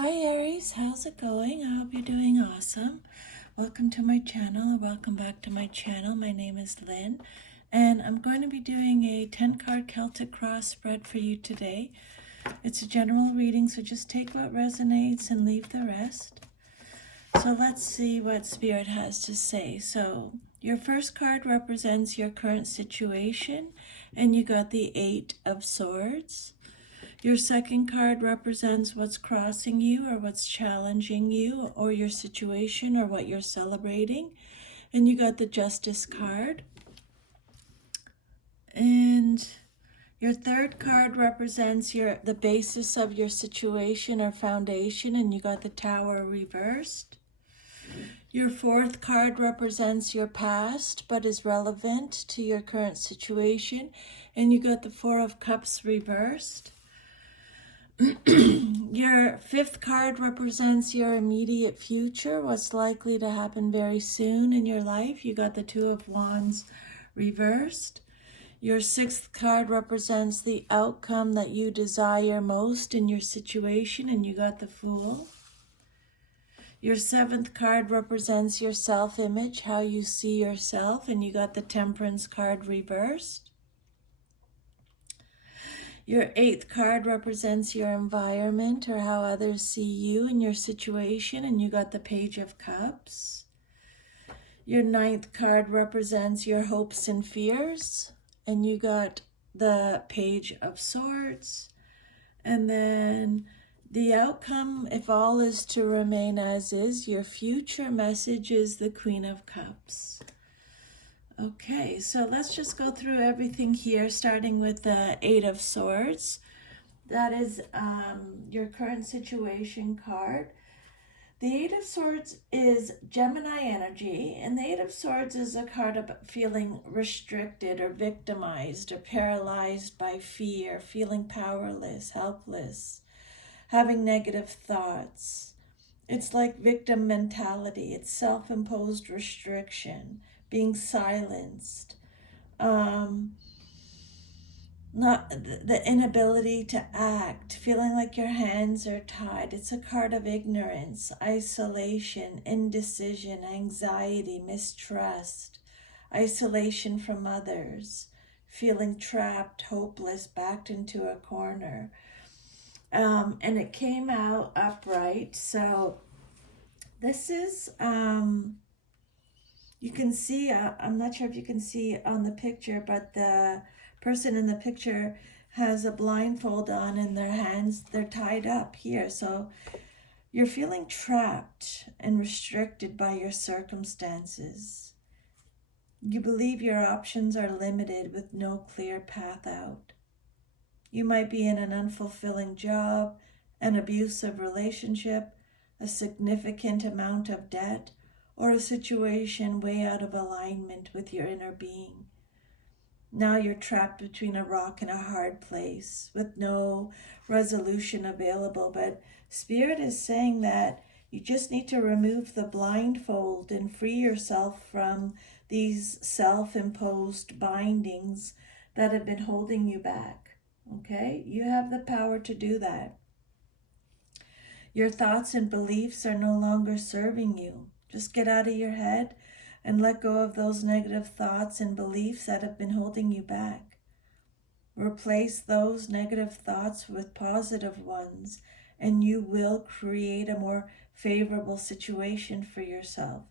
Hi Aries, how's it going? I hope you're doing awesome. Welcome to my channel, or welcome back to my channel. My name is Lynn, and I'm going to be doing a 10-card Celtic cross spread for you today. It's a general reading, so just take what resonates and leave the rest. So let's see what Spirit has to say. So your first card represents your current situation, and you got the 8 of Swords. Your second card represents what's crossing you or what's challenging you or your situation or what you're celebrating. And you got the Justice card. And your third card represents the basis of your situation or foundation, and you got the Tower reversed. Your fourth card represents your past but is relevant to your current situation, and you got the Four of Cups reversed. Your fifth card represents your immediate future, what's likely to happen very soon in your life. You got the Two of Wands reversed. Your sixth card represents the outcome that you desire most in your situation, and you got the Fool. Your seventh card represents your self-image, how you see yourself, and you got the Temperance card reversed. Your eighth card represents your environment or how others see you and your situation, and you got the Page of Cups. Your ninth card represents your hopes and fears, and you got the Page of Swords. And then the outcome, if all is to remain as is, your future message is the Queen of Cups. Okay, so let's just go through everything here, starting with the Eight of Swords. That is your current situation card. The Eight of Swords is Gemini energy, and the Eight of Swords is a card of feeling restricted or victimized or paralyzed by fear, feeling powerless, helpless, having negative thoughts. It's like victim mentality. It's self-imposed restriction, being silenced, not the inability to act, feeling like your hands are tied. It's a card of ignorance, isolation, indecision, anxiety, mistrust, isolation from others, feeling trapped, hopeless, backed into a corner. And it came out upright. So this is, you can see, I'm not sure if you can see on the picture, but the person in the picture has a blindfold on and their hands, they're tied up here. So you're feeling trapped and restricted by your circumstances. You believe your options are limited with no clear path out. You might be in an unfulfilling job, an abusive relationship, a significant amount of debt, or a situation way out of alignment with your inner being. Now you're trapped between a rock and a hard place with no resolution available. But Spirit is saying that you just need to remove the blindfold and free yourself from these self-imposed bindings that have been holding you back. Okay? You have the power to do that. Your thoughts and beliefs are no longer serving you. Just get out of your head and let go of those negative thoughts and beliefs that have been holding you back. Replace those negative thoughts with positive ones, and you will create a more favorable situation for yourself.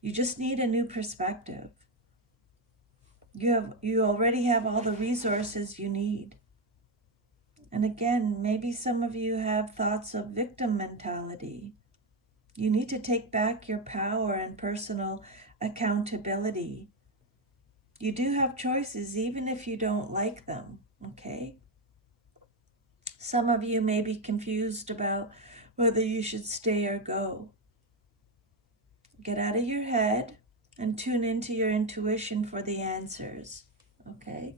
You just need a new perspective. You already have all the resources you need. And again, maybe some of you have thoughts of victim mentality. You need to take back your power and personal accountability. You do have choices, even if you don't like them, okay? Some of you may be confused about whether you should stay or go. Get out of your head and tune into your intuition for the answers, okay?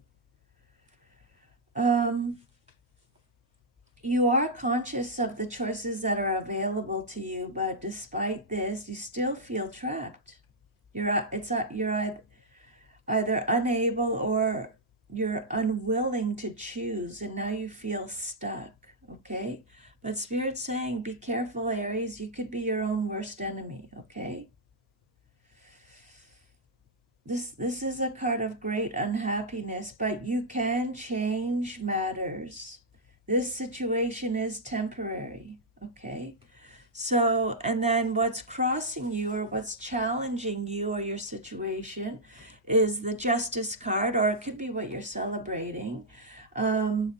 You are conscious of the choices that are available to you, but despite this, you still feel trapped. You're either unable or you're unwilling to choose, and now you feel stuck, okay? But Spirit's saying, be careful, Aries. You could be your own worst enemy, okay? This is a card of great unhappiness, but you can change matters. This situation is temporary, okay? So, and then what's crossing you or what's challenging you or your situation is the Justice card, or it could be what you're celebrating. Um,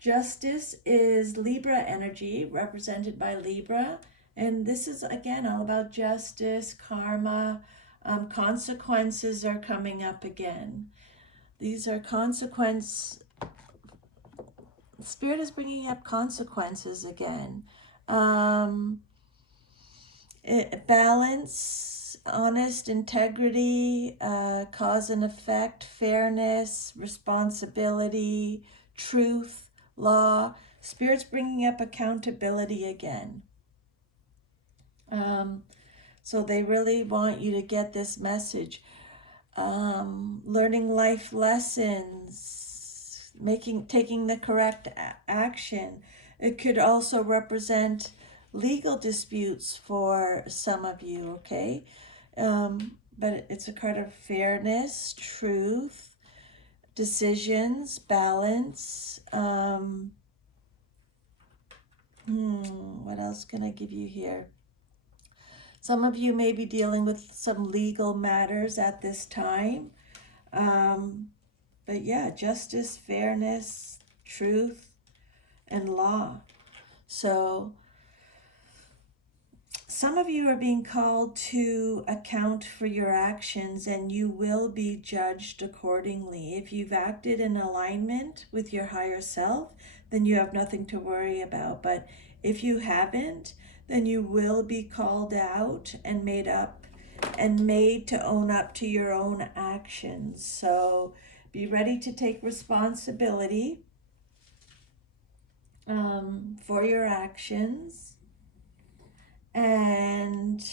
Justice is Libra energy, represented by Libra. And this is, again, all about justice, karma. Consequences are coming up again. These are consequence. Spirit is bringing up consequences again. Balance, honest integrity, cause and effect, fairness, responsibility, truth, law. Spirit's bringing up accountability again. So they really want you to get this message. Learning life lessons, taking the correct action. It could also represent legal disputes for some of you, okay? But it's a card of fairness, truth, decisions, balance. What else can I give you here? Some of you may be dealing with some legal matters at this time. But yeah, justice, fairness, truth, and law. So some of you are being called to account for your actions, and you will be judged accordingly. If you've acted in alignment with your higher self, then you have nothing to worry about. But if you haven't, then you will be called out and made to own up to your own actions. So be ready to take responsibility for your actions, and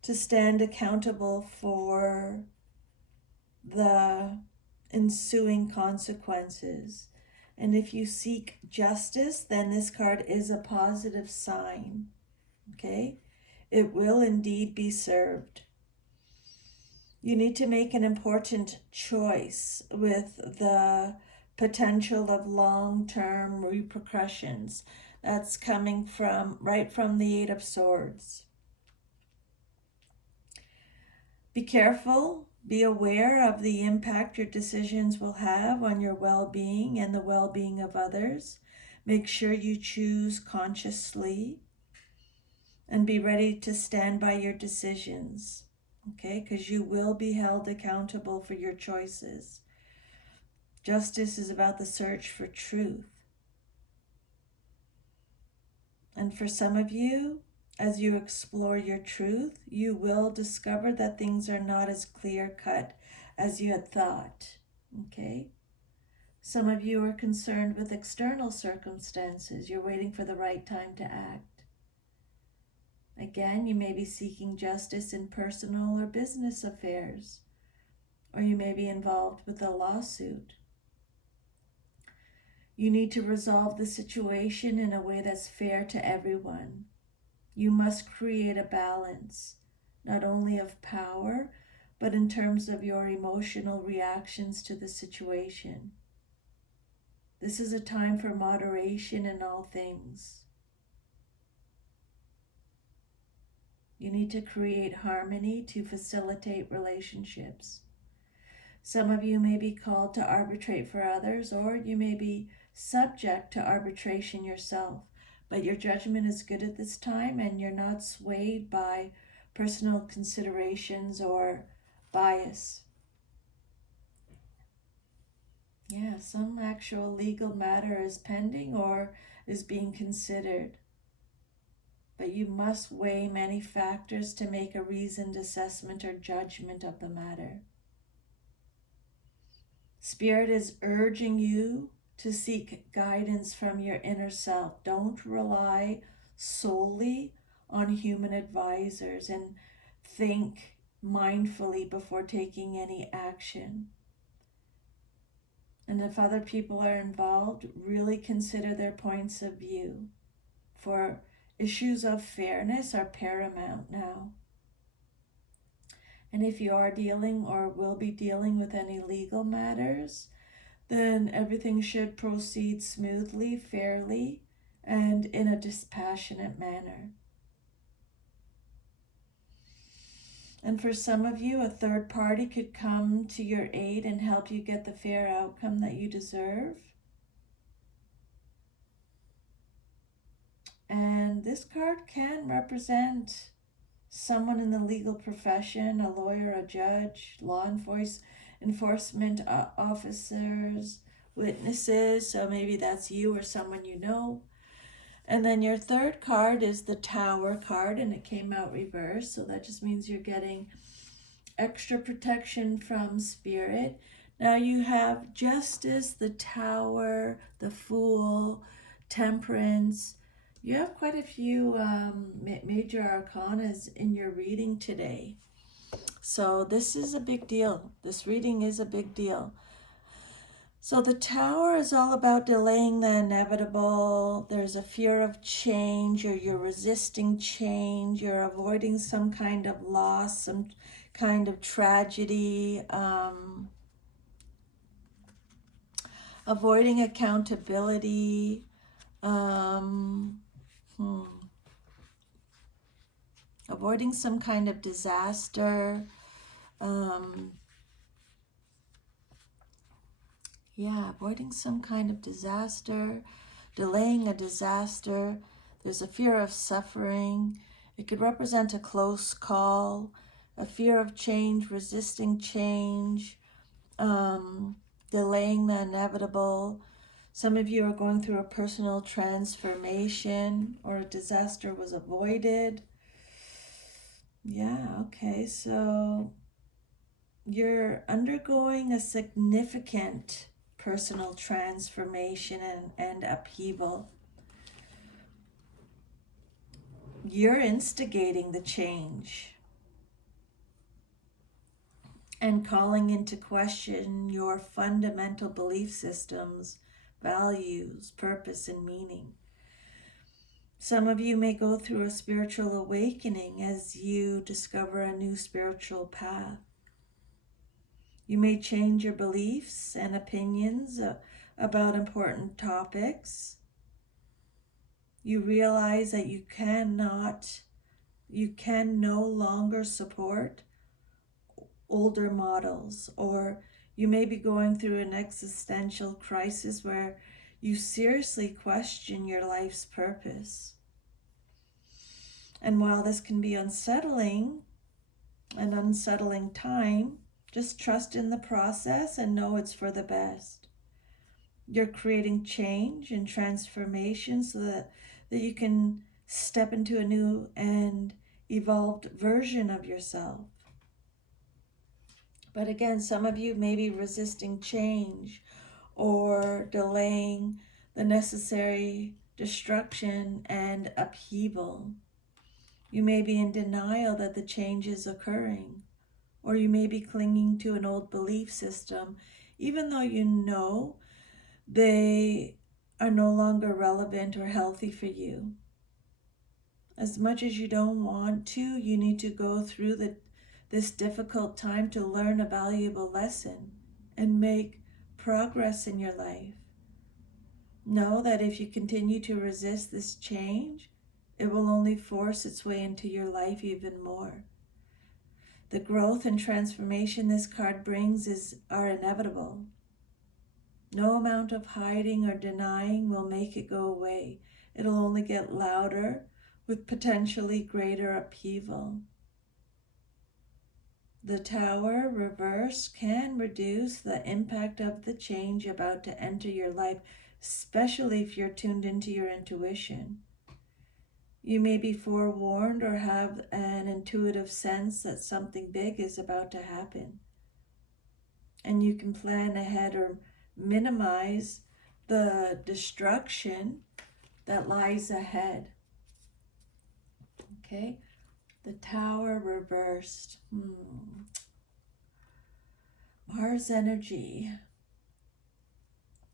to stand accountable for the ensuing consequences. And if you seek justice, then this card is a positive sign. Okay? It will indeed be served. You need to make an important choice with the potential of long-term repercussions. That's coming right from the Eight of Swords. Be careful, be aware of the impact your decisions will have on your well-being and the well-being of others. Make sure you choose consciously and be ready to stand by your decisions, okay? Because you will be held accountable for your choices. Justice is about the search for truth. And for some of you, as you explore your truth, you will discover that things are not as clear-cut as you had thought, okay? Some of you are concerned with external circumstances. You're waiting for the right time to act. Again, you may be seeking justice in personal or business affairs, or you may be involved with a lawsuit. You need to resolve the situation in a way that's fair to everyone. You must create a balance, not only of power, but in terms of your emotional reactions to the situation. This is a time for moderation in all things. You need to create harmony to facilitate relationships. Some of you may be called to arbitrate for others, or you may be subject to arbitration yourself. But your judgment is good at this time, and you're not swayed by personal considerations or bias. Yeah, some actual legal matter is pending or is being considered. But you must weigh many factors to make a reasoned assessment or judgment of the matter. Spirit is urging you to seek guidance from your inner self. Don't rely solely on human advisors, and think mindfully before taking any action. And if other people are involved, really consider their points of view. for issues of fairness are paramount now. And if you are dealing or will be dealing with any legal matters, then everything should proceed smoothly, fairly, and in a dispassionate manner. And for some of you, a third party could come to your aid and help you get the fair outcome that you deserve. And this card can represent someone in the legal profession, a lawyer, a judge, law enforcement officers, witnesses. So maybe that's you or someone you know. And then your third card is the Tower card, and it came out reversed. So that just means you're getting extra protection from Spirit. Now you have Justice, the Tower, the Fool, Temperance. You have quite a few major arcanas in your reading today. So this is a big deal. This reading is a big deal. So the Tower is all about delaying the inevitable. There's a fear of change, or you're resisting change, you're avoiding some kind of loss, some kind of tragedy, avoiding accountability, avoiding some kind of disaster. Avoiding some kind of disaster, delaying a disaster. There's a fear of suffering. It could represent a close call, a fear of change, resisting change, delaying the inevitable. Some of you are going through a personal transformation, or a disaster was avoided. Okay, so you're undergoing a significant personal transformation and upheaval. You're instigating the change and calling into question your fundamental belief systems, values, purpose, and meaning. Some of you may go through a spiritual awakening as you discover a new spiritual path. You may change your beliefs and opinions about important topics. You realize that you can no longer support older models, or you may be going through an existential crisis where you seriously question your life's purpose. And while this can be unsettling, an unsettling time, just trust in the process and know it's for the best. You're creating change and transformation so that you can step into a new and evolved version of yourself. But again, some of you may be resisting change or delaying the necessary destruction and upheaval. You may be in denial that the change is occurring, or you may be clinging to an old belief system, even though you know they are no longer relevant or healthy for you. As much as you don't want to, you need to go through this difficult time to learn a valuable lesson and make progress in your life. Know that if you continue to resist this change, it will only force its way into your life even more. The growth and transformation this card brings are inevitable. No amount of hiding or denying will make it go away. It'll only get louder with potentially greater upheaval. The Tower reverse can reduce the impact of the change about to enter your life, especially if you're tuned into your intuition. You may be forewarned or have an intuitive sense that something big is about to happen. And you can plan ahead or minimize the destruction that lies ahead. Okay, the Tower reversed. Mars energy.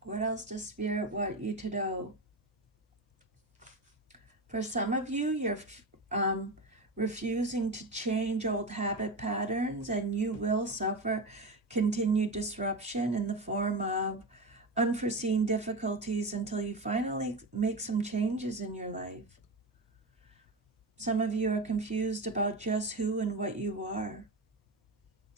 What else does Spirit want you to know? For some of you, you're refusing to change old habit patterns, and you will suffer continued disruption in the form of unforeseen difficulties until you finally make some changes in your life. Some of you are confused about just who and what you are.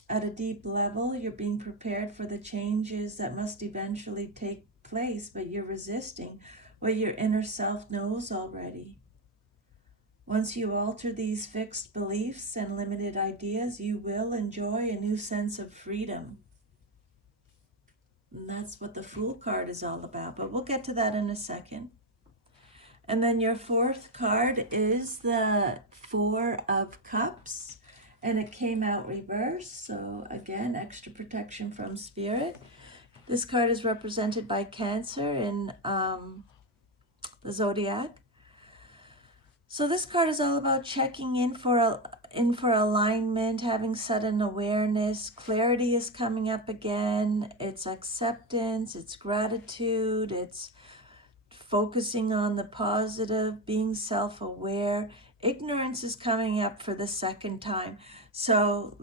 At a deep level, you're being prepared for the changes that must eventually take place, but you're resisting what your inner self knows already. Once you alter these fixed beliefs and limited ideas, you will enjoy a new sense of freedom. And that's what the Fool card is all about, but we'll get to that in a second. And then your fourth card is the Four of Cups, and it came out reversed. So again, extra protection from Spirit. This card is represented by Cancer in the Zodiac. So this card is all about checking in for alignment, having sudden awareness. Clarity is coming up again. It's acceptance, it's gratitude, it's focusing on the positive, being self-aware. Ignorance is coming up for the second time. So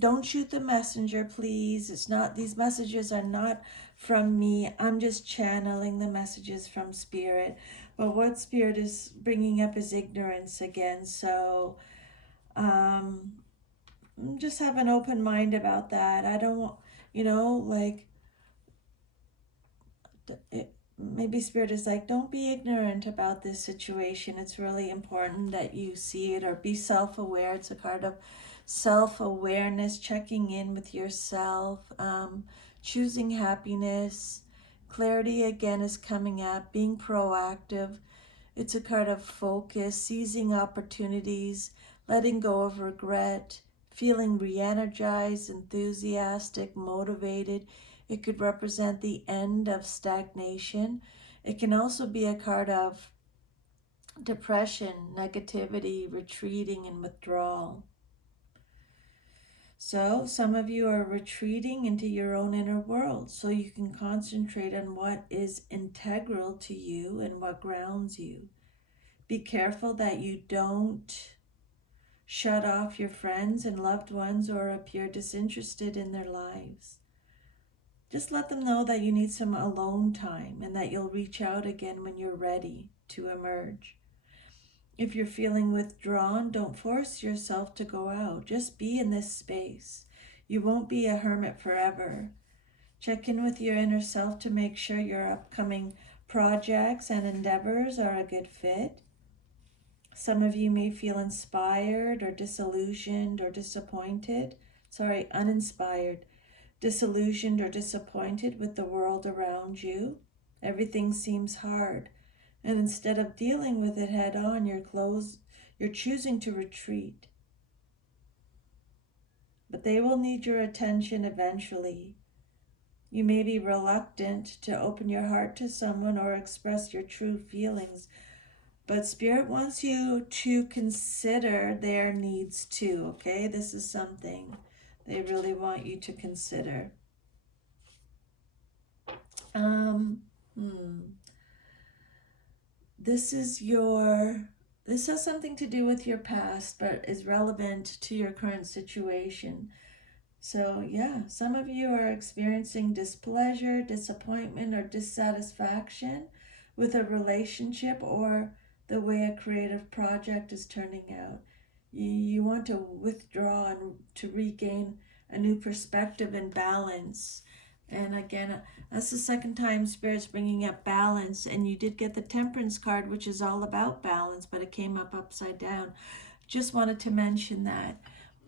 don't shoot the messenger, please. It's not, these messages are not from me. I'm just channeling the messages from Spirit. But what Spirit is bringing up is ignorance again. So just have an open mind about that. I don't, maybe Spirit is like, don't be ignorant about this situation. It's really important that you see it, or be self-aware. It's a card of self-awareness, checking in with yourself, choosing happiness. Clarity again is coming up, being proactive. It's a card of focus, seizing opportunities, letting go of regret, feeling re-energized, enthusiastic, motivated. It could represent the end of stagnation. It can also be a card of depression, negativity, retreating, and withdrawal. So some of you are retreating into your own inner world so you can concentrate on what is integral to you and what grounds you. Be careful that you don't shut off your friends and loved ones or appear disinterested in their lives. Just let them know that you need some alone time and that you'll reach out again when you're ready to emerge. If you're feeling withdrawn, don't force yourself to go out. Just be in this space. You won't be a hermit forever. Check in with your inner self to make sure your upcoming projects and endeavors are a good fit. Some of you may feel inspired or disillusioned or uninspired, disillusioned or disappointed with the world around you. Everything seems hard, and instead of dealing with it head on, you're choosing to retreat. But they will need your attention eventually. You may be reluctant to open your heart to someone or express your true feelings, but Spirit wants you to consider their needs too, okay? This is something they really want you to consider. This has something to do with your past, but is relevant to your current situation. So yeah, some of you are experiencing displeasure, disappointment, or dissatisfaction with a relationship or the way a creative project is turning out. You want to withdraw and to regain a new perspective and balance. And again, that's the second time Spirit's bringing up balance. And you did get the Temperance card, which is all about balance, but it came up upside down. Just wanted to mention that.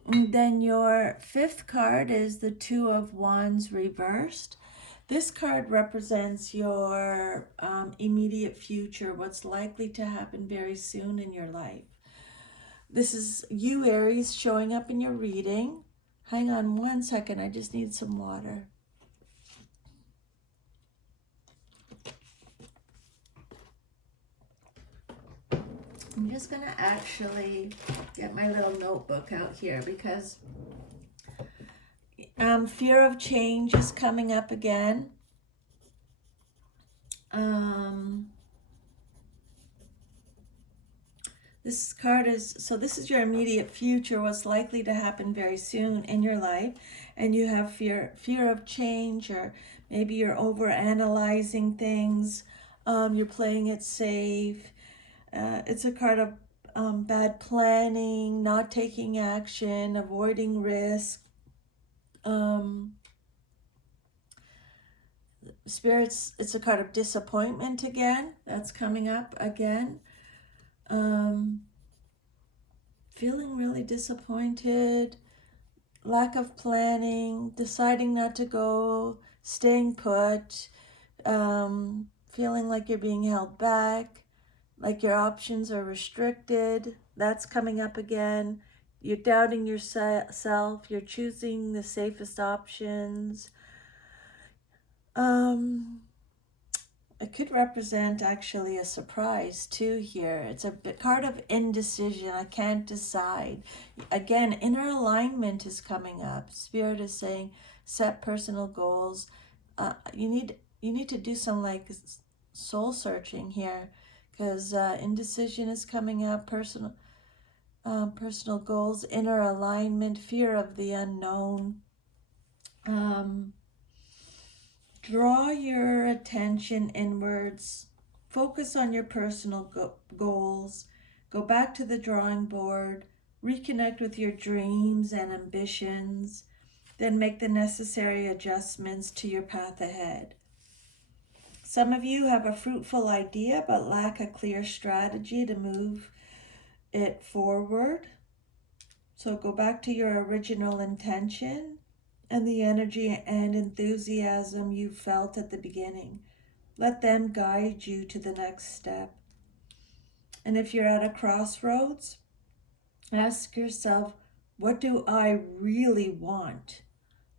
And then your fifth card is the Two of Wands reversed. This card represents your immediate future, what's likely to happen very soon in your life. This is you, Aries, showing up in your reading. Hang on one second, I just need some water. I'm just going to actually get my little notebook out here because fear of change is coming up again. This card is, so this is your immediate future, what's likely to happen very soon in your life, and you have fear of change, or maybe you're over analyzing things, you're playing it safe. It's a card of bad planning, not taking action, avoiding risk. Um, Spirits, it's a card of disappointment again. That's coming up again. Um, Feeling really disappointed, lack of planning, deciding not to go, staying put, feeling like you're being held back, like your options are restricted. That's coming up again. You're doubting yourself, you're choosing the safest options. Um, It could represent actually a surprise too here. It's a card of indecision. I can't decide. Again, inner alignment is coming up. Spirit is saying set personal goals. You need to do some like soul searching here, because indecision is coming up. Personal goals, inner alignment, fear of the unknown. Um, Draw your attention inwards. Focus on your personal goals. Go back to the drawing board. Reconnect with your dreams and ambitions. Then make the necessary adjustments to your path ahead. Some of you have a fruitful idea but lack a clear strategy to move it forward. So go back to your original intention and the energy and enthusiasm you felt at the beginning. Let them guide you to the next step. And if you're at a crossroads, ask yourself, what do I really want?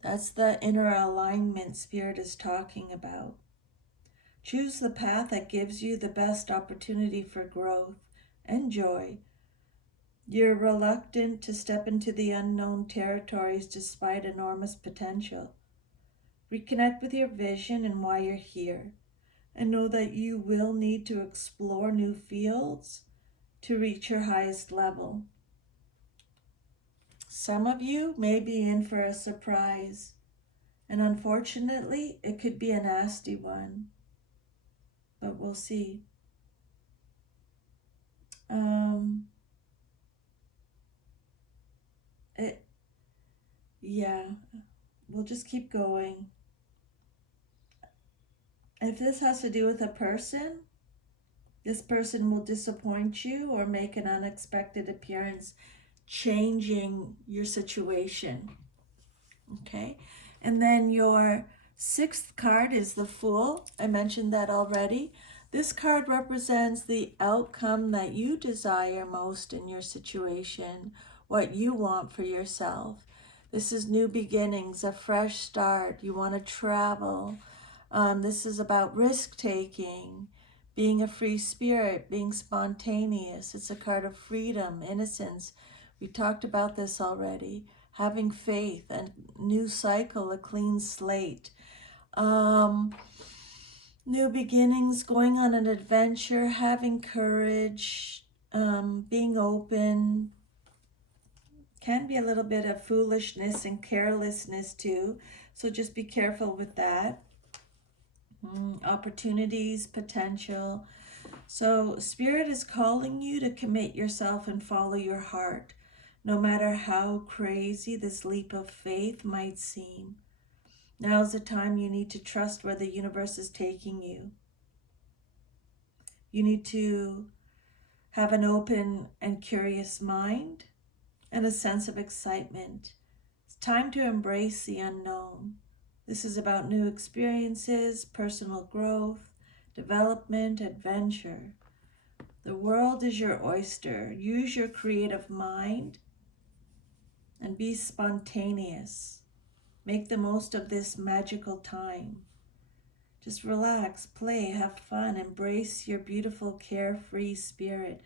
That's the inner alignment Spirit is talking about. Choose the path that gives you the best opportunity for growth and joy. You're reluctant to step into the unknown territories despite enormous potential. Reconnect with your vision and why you're here, and know that you will need to explore new fields to reach your highest level. Some of you may be in for a surprise, and unfortunately, it could be a nasty one, but we'll see. Um, it, yeah, we'll just keep going. If this has to do with a person, this person will disappoint you or make an unexpected appearance, changing your situation. Okay, and then your sixth card is the Fool. I mentioned that already. This card represents the outcome that you desire most in your situation, what you want for yourself. This is new beginnings, a fresh start. You want to travel. This is about risk taking, being a free spirit, being spontaneous. It's a card of freedom, innocence. We talked about this already. Having faith, a new cycle, a clean slate. New beginnings, going on an adventure, having courage, being open. Can be a little bit of foolishness and carelessness too, so just be careful with that. Opportunities, potential. So Spirit is calling you to commit yourself and follow your heart, no matter how crazy this leap of faith might seem. Now is the time you need to trust where the universe is taking you. You need to have an open and curious mind and a sense of excitement. It's time to embrace the unknown. This is about new experiences, personal growth, development, adventure. The world is your oyster. Use your creative mind and be spontaneous. Make the most of this magical time. Just relax, play, have fun, embrace your beautiful, carefree spirit.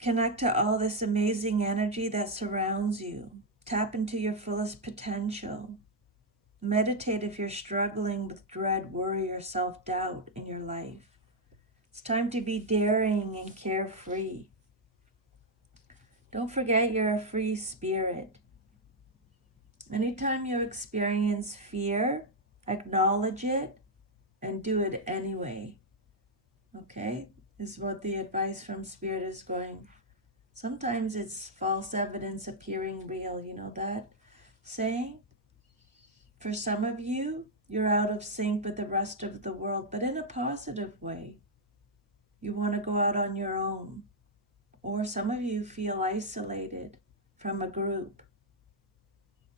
Connect to all this amazing energy that surrounds you. Tap into your fullest potential. Meditate if you're struggling with dread, worry, or self-doubt in your life. It's time to be daring and carefree. Don't forget you're a free spirit. Anytime you experience fear, acknowledge it and do it anyway. Okay? Is what the advice from Spirit is going. Sometimes it's false evidence appearing real. You know that saying? For some of you, you're out of sync with the rest of the world, but in a positive way. You want to go out on your own. Or some of you feel isolated from a group.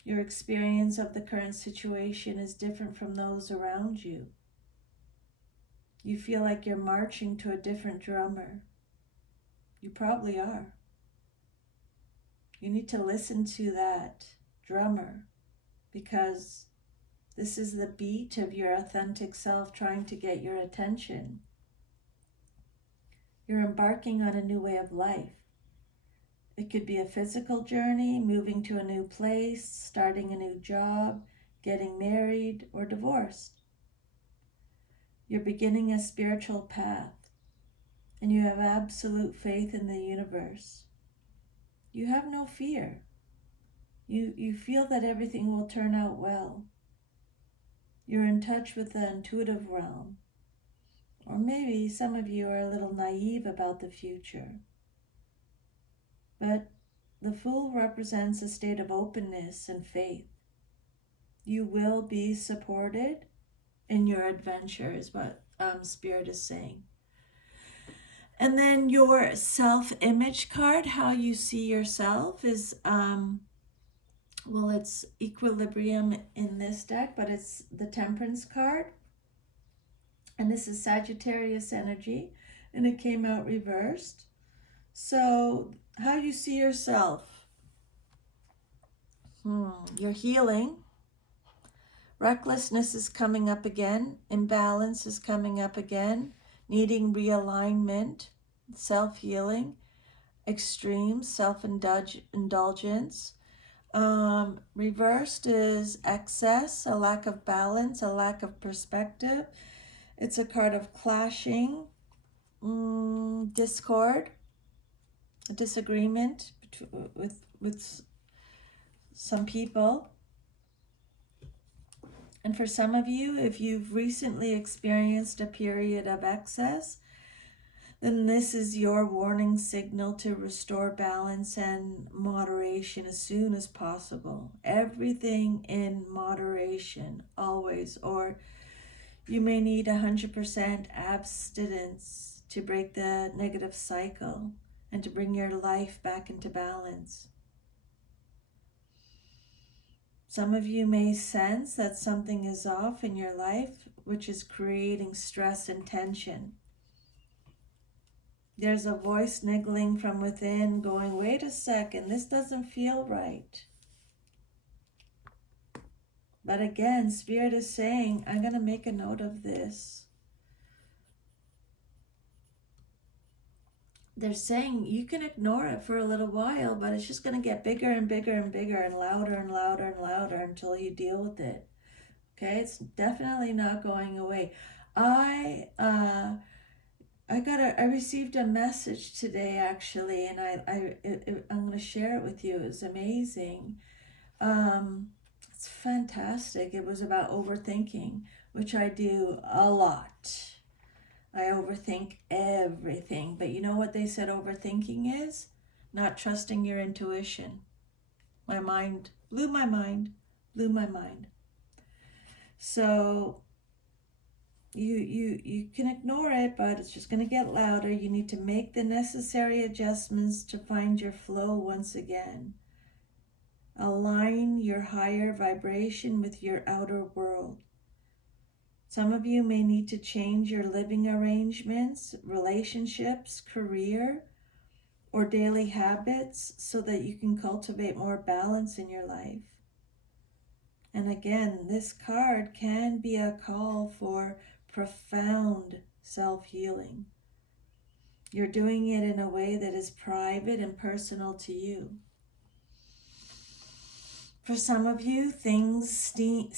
Your experience of the current situation is different from those around you. You feel like you're marching to a different drummer. You probably are. You need to listen to that drummer because this is the beat of your authentic self trying to get your attention. You're embarking on a new way of life. It could be a physical journey, moving to a new place, starting a new job, getting married, or divorced. You're beginning a spiritual path, and you have absolute faith in the universe. You have no fear. You feel that everything will turn out well. You're in touch with the intuitive realm. Or maybe some of you are a little naive about the future. But the Fool represents a state of openness and faith. You will be supported in your adventure, is what Spirit is saying. And then your self-image card, how you see yourself, is, well, it's equilibrium in this deck, but it's the Temperance card. And this is Sagittarius energy, and it came out reversed. So, how you see yourself? You're healing. Recklessness is coming up again. Imbalance is coming up again. Needing realignment. Self-healing. Extreme self-indulgence. Reversed is excess, a lack of balance, a lack of perspective. It's a card of clashing, discord, a disagreement with some people. And for some of you, if you've recently experienced a period of excess, then this is your warning signal to restore balance and moderation as soon as possible. Everything in moderation, always. Or you may need 100% abstinence to break the negative cycle and to bring your life back into balance. Some of you may sense that something is off in your life, which is creating stress and tension. There's a voice niggling from within going, wait a second, this doesn't feel right. But again, Spirit is saying, I'm going to make a note of this. They're saying you can ignore it for a little while, but it's just going to get bigger and bigger and bigger and louder and louder and louder until you deal with it. Okay, it's definitely not going away. I received a message today actually, and I'm going to share it with you. It was amazing. It's fantastic. It was about overthinking, which I do a lot. I overthink everything. But you know what they said overthinking is? Not trusting your intuition. My mind blew my mind. So you can ignore it, but it's just going to get louder. You need to make the necessary adjustments to find your flow once again. Align your higher vibration with your outer world. Some of you may need to change your living arrangements, relationships, career, or daily habits so that you can cultivate more balance in your life. And again, this card can be a call for profound self-healing. You're doing it in a way that is private and personal to you. For some of you, things seem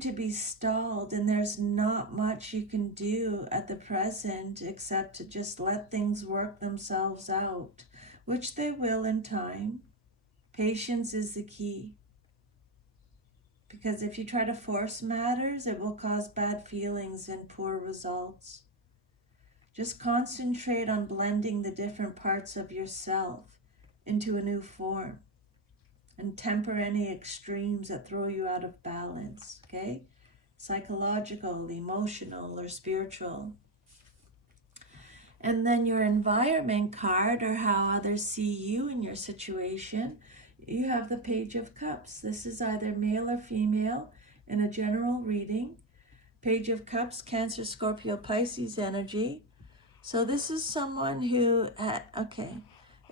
to be stalled, and there's not much you can do at the present except to just let things work themselves out. which they will in time. Patience is the key. Because if you try to force matters, it will cause bad feelings and poor results. Just concentrate on blending the different parts of yourself into a new form and temper any extremes that throw you out of balance, okay? Psychological, emotional, or spiritual. And then your environment card, or how others see you in your situation, you have the Page of Cups. This is either male or female in a general reading. Page of Cups, Cancer, Scorpio, Pisces energy. So this is someone who,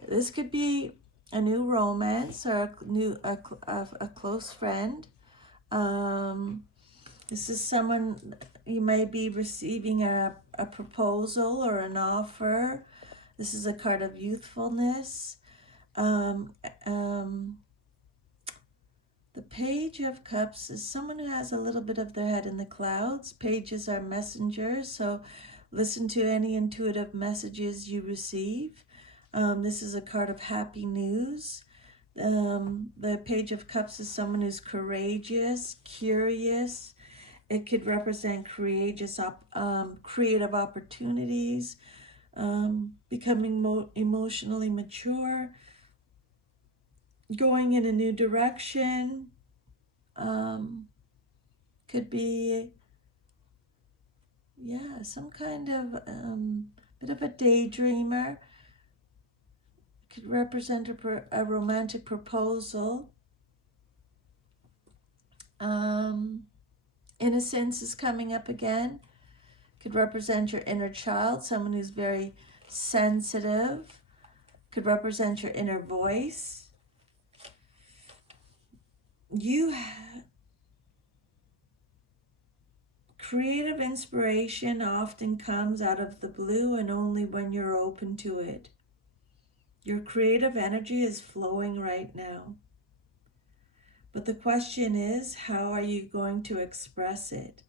this could be a new romance or a close friend. This is someone, you may be receiving a proposal or an offer. This is a card of youthfulness. The Page of Cups is someone who has a little bit of their head in the clouds. Pages are messengers, so listen to any intuitive messages you receive. This is a card of happy news. The Page of Cups is someone who's courageous, curious. It could represent creative opportunities, becoming emotionally mature, going in a new direction. Could be, some kind of bit of a daydreamer. Could represent a romantic proposal. Innocence is coming up again. Could represent your inner child, someone who's very sensitive. Could represent your inner voice. Creative inspiration often comes out of the blue and only when you're open to it. Your creative energy is flowing right now. But the question is, how are you going to express it?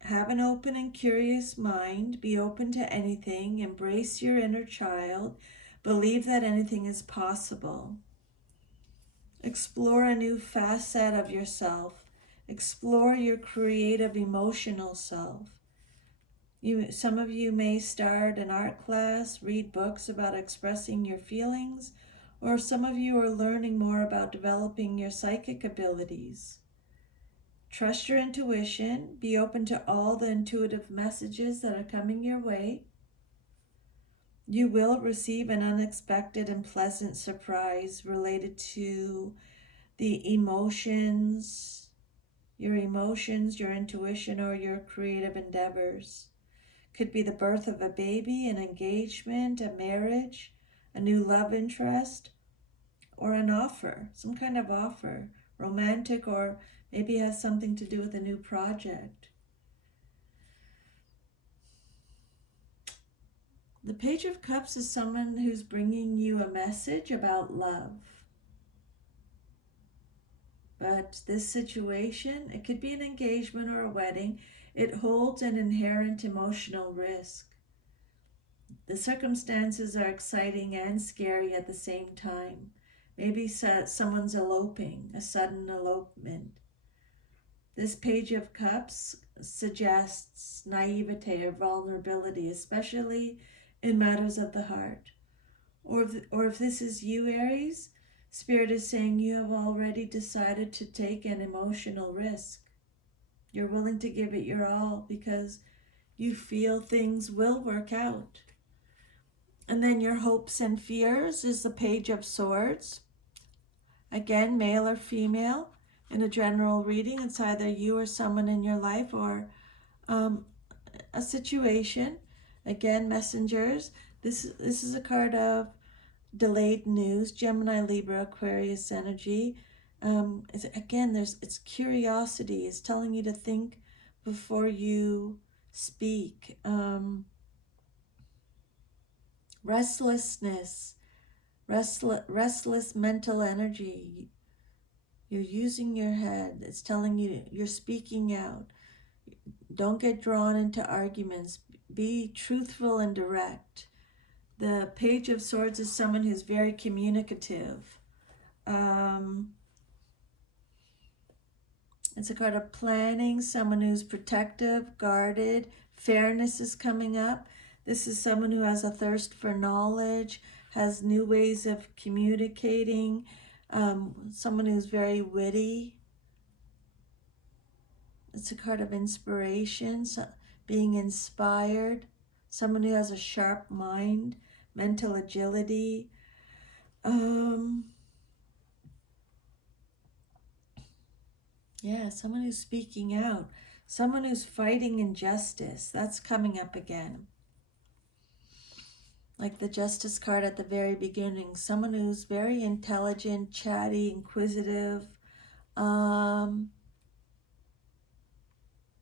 Have an open and curious mind. Be open to anything. Embrace your inner child. Believe that anything is possible. Explore a new facet of yourself. Explore your creative, emotional self. Some of you may start an art class, read books about expressing your feelings, or some of you are learning more about developing your psychic abilities. Trust your intuition. Be open to all the intuitive messages that are coming your way. You will receive an unexpected and pleasant surprise related to the emotions, your intuition, or your creative endeavors. Could be the birth of a baby, an engagement, a marriage, a new love interest, or an offer, some kind of offer, romantic, or maybe has something to do with a new project. The Page of Cups is someone who's bringing you a message about love. But this situation, it could be an engagement or a wedding, it holds an inherent emotional risk. The circumstances are exciting and scary at the same time. Maybe someone's eloping, a sudden elopement. This Page of Cups suggests naivete or vulnerability, especially in matters of the heart. Or if this is you, Aries, Spirit is saying you have already decided to take an emotional risk. You're willing to give it your all because you feel things will work out. And then your hopes and fears is the Page of Swords. Again, male or female. In a general reading, it's either you or someone in your life, or a situation. Again, messengers. This is a card of delayed news, Gemini, Libra, Aquarius energy. It's curiosity. It's telling you to think before you speak. Restlessness, restless mental energy. You're using your head. It's telling you you're speaking out. Don't get drawn into arguments. Be truthful and direct. The Page of Swords is someone who's very communicative. Um, it's a card of planning, someone who's protective, guarded. Fairness is coming up. This is someone who has a thirst for knowledge, has new ways of communicating, someone who's very witty. It's a card of inspiration, being inspired, someone who has a sharp mind, mental agility. Um, yeah, someone who's speaking out, someone who's fighting injustice. That's coming up again. Like the Justice card at the very beginning, someone who's very intelligent, chatty, inquisitive, um,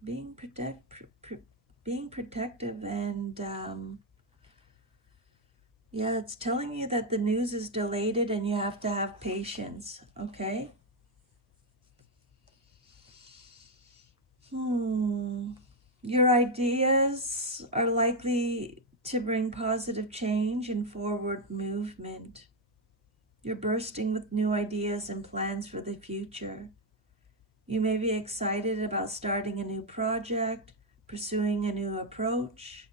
being being protective, and yeah, it's telling you that the news is delayed and you have to have patience. Okay. Your ideas are likely to bring positive change and forward movement. You're bursting with new ideas and plans for the future. You may be excited about starting a new project, pursuing a new approach,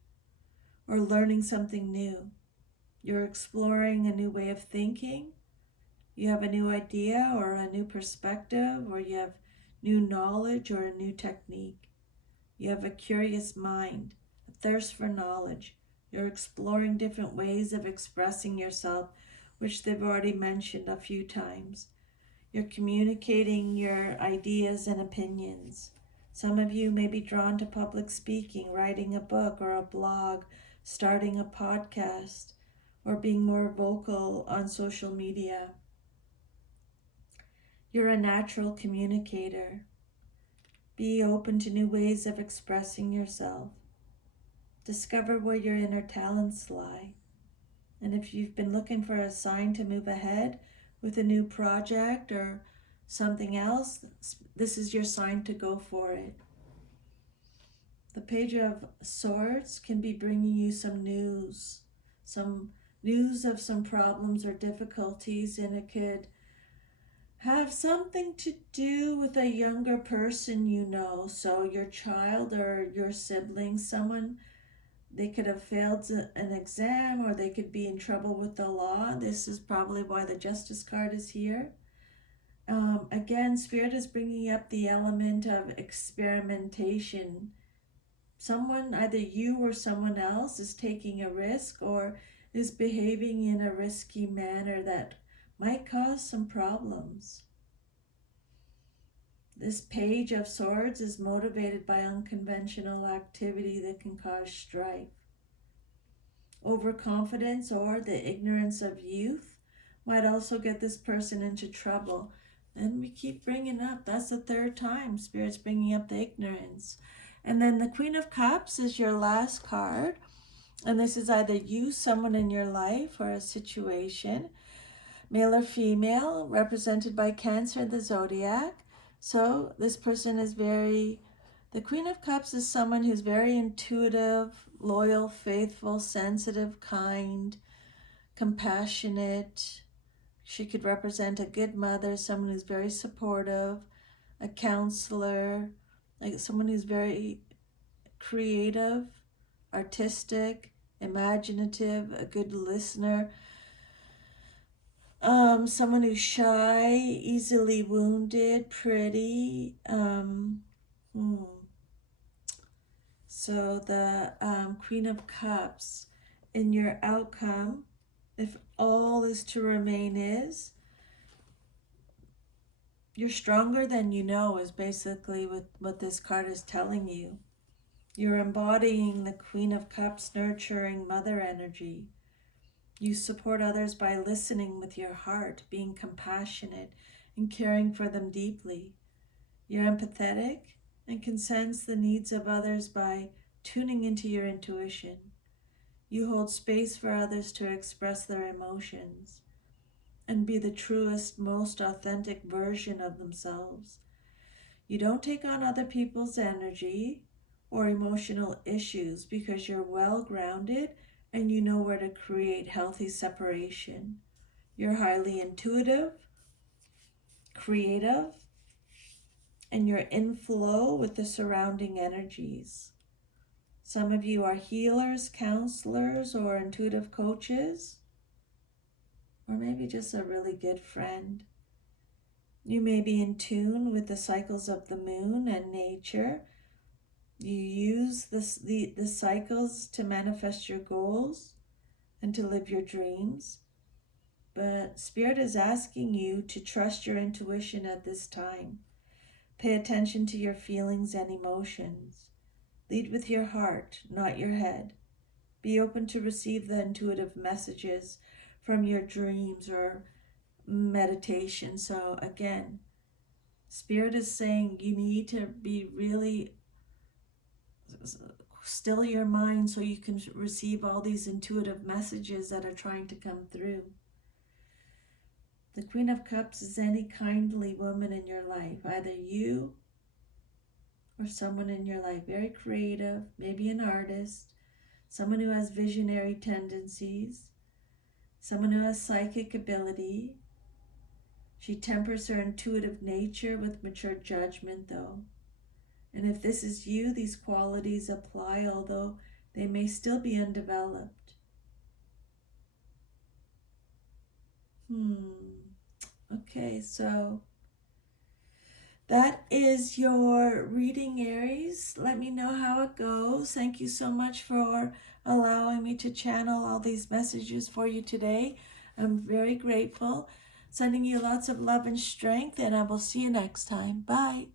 or learning something new. You're exploring a new way of thinking. You have a new idea or a new perspective, or you have new knowledge or a new technique. You have a curious mind, a thirst for knowledge. You're exploring different ways of expressing yourself, which they've already mentioned a few times. You're communicating your ideas and opinions. Some of you may be drawn to public speaking, writing a book or a blog, starting a podcast, or being more vocal on social media. You're a natural communicator. Be open to new ways of expressing yourself. Discover where your inner talents lie. And if you've been looking for a sign to move ahead with a new project or something else, this is your sign to go for it. The Page of Swords can be bringing you some news of some problems or difficulties, and it could have something to do with a younger person you know. So your child or your sibling, someone, they could have failed an exam or they could be in trouble with the law. This is probably why the Justice card is here. Again, Spirit is bringing up the element of experimentation. Someone, either you or someone else, is taking a risk or is behaving in a risky manner that might cause some problems. This Page of Swords is motivated by unconventional activity that can cause strife. Overconfidence or the ignorance of youth might also get this person into trouble. And we keep bringing up, that's the third time Spirit's bringing up the ignorance. And then the Queen of Cups is your last card. And this is either you, someone in your life, or a situation, male or female, represented by Cancer, the zodiac. So this person is the Queen of Cups is someone who's very intuitive, loyal, faithful, sensitive, kind, compassionate. She could represent a good mother, someone who's very supportive, a counselor, like someone who's very creative, artistic, imaginative, a good listener, someone who's shy, easily wounded, pretty. So the Queen of Cups, in your outcome, if all is to remain is, you're stronger than you know, is basically what this card is telling you. You're embodying the Queen of Cups, nurturing mother energy. You support others by listening with your heart, being compassionate, and caring for them deeply. You're empathetic and can sense the needs of others by tuning into your intuition. You hold space for others to express their emotions and be the truest, most authentic version of themselves. You don't take on other people's energy or emotional issues because you're well grounded and you know where to create healthy separation. You're highly intuitive, creative, and you're in flow with the surrounding energies. Some of you are healers, counselors, or intuitive coaches, or maybe just a really good friend. You may be in tune with the cycles of the moon and nature. You use the cycles to manifest your goals and to live your dreams. But Spirit is asking you to trust your intuition at this time. Pay attention to your feelings and emotions. Lead with your heart, not your head. Be open to receive the intuitive messages from your dreams or meditation. So again, Spirit is saying you need to be really still your mind so you can receive all these intuitive messages that are trying to come through. The Queen of Cups is any kindly woman in your life, either you or someone in your life, very creative, maybe an artist, someone who has visionary tendencies, someone who has psychic ability. She tempers her intuitive nature with mature judgment, though. And if this is you, these qualities apply, although they may still be undeveloped. Okay, so that is your reading, Aries. Let me know how it goes. Thank you so much for allowing me to channel all these messages for you today. I'm very grateful. Sending you lots of love and strength, and I will see you next time. Bye.